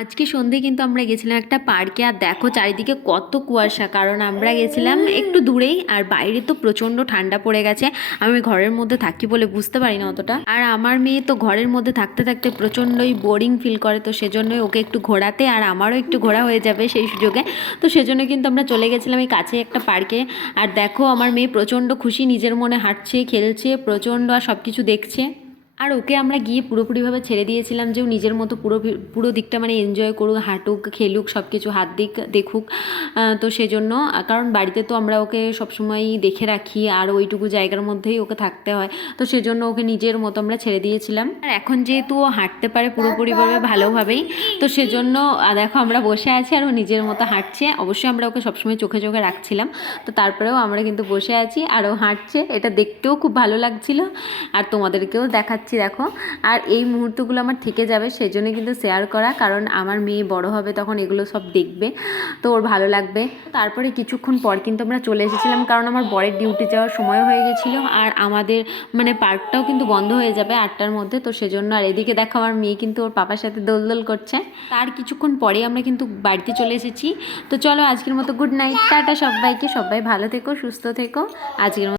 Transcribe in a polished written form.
আজকে সন্ধে কিন্তু আমরা গেছিলাম একটা পার্কে। আর দেখো চারিদিকে কত কুয়াশা, কারণ আমরা গেছিলাম একটু দূরেই আর বাইরে তো প্রচণ্ড ঠান্ডা পড়ে গেছে। আমি ঘরের মধ্যে থাকি বলে বুঝতে পারি না অতটা। আর আমার মেয়ে তো ঘরের মধ্যে থাকতে থাকতে প্রচণ্ডই বোরিং ফিল করে, তো সেজন্যই ওকে একটু ঘোরাতে আর আমারও একটু ঘোরা হয়ে যাবে সেই সুযোগে। তো সেজন্য কিন্তু আমরা চলে গেছিলাম এই কাছে একটা পার্কে। আর দেখো আমার মেয়ে প্রচণ্ড খুশি, নিজের মনে হাঁটছে, খেলছে প্রচণ্ড আর সব কিছু দেখছে। আর ওকে আমরা গিয়ে পুরোপুরিভাবে ছেড়ে দিয়েছিলাম যে ও নিজের মতো পুরো দিকটা মানে এনজয় করুক, হাঁটুক, খেলুক, সব কিছু হাত দিক দেখুক। তো সেজন্য কারণ বাড়িতে তো আমরা ওকে সবসময়ই দেখে রাখি আর ওইটুকু জায়গার মধ্যেই ওকে থাকতে হয়। তো সেজন্য ওকে নিজের মতো আমরা ছেড়ে দিয়েছিলাম। আর এখন যেহেতু ও হাঁটতে পারে পুরোপুরিভাবে ভালোভাবেই, তো সেজন্য দেখো আমরা বসে আছি আর ও নিজের মতো হাঁটছে। অবশ্যই আমরা ওকে সবসময় চোখে চোখে রাখছিলাম, তো তারপরেও আমরা কিন্তু বসে আছি আর ও হাঁটছে। এটা দেখতেও খুব ভালো লাগছিল আর তোমাদেরকেও দেখাচ্ছি দেখো। আর এই মুহূর্তগুলো আমার থেকে যাবে, সেই জন্য কিন্তু শেয়ার করা, কারণ আমার মেয়ে বড় হবে তখন এগুলো সব দেখবে, তো ওর ভালো লাগবে। তারপরে কিছুক্ষণ পর কিন্তু আমরা চলে এসেছিলাম, কারণ আমার বরের ডিউটি যাওয়ার সময় হয়ে গেছিলো আর আমাদের মানে পার্কটাও কিন্তু বন্ধ হয়ে যাবে 8টার মধ্যে। তো সেজন্য আর এদিকে দেখো আমার মেয়ে কিন্তু ওর পাপার সাথে দোলদোল করছে। তার কিছুক্ষণ পরেই আমরা কিন্তু বাড়িতে চলে এসেছি। তো চলো আজকের মতো গুড নাইট, টাটা সবাইকে, সবাই ভালো থেকো, সুস্থ থেকো। আজকের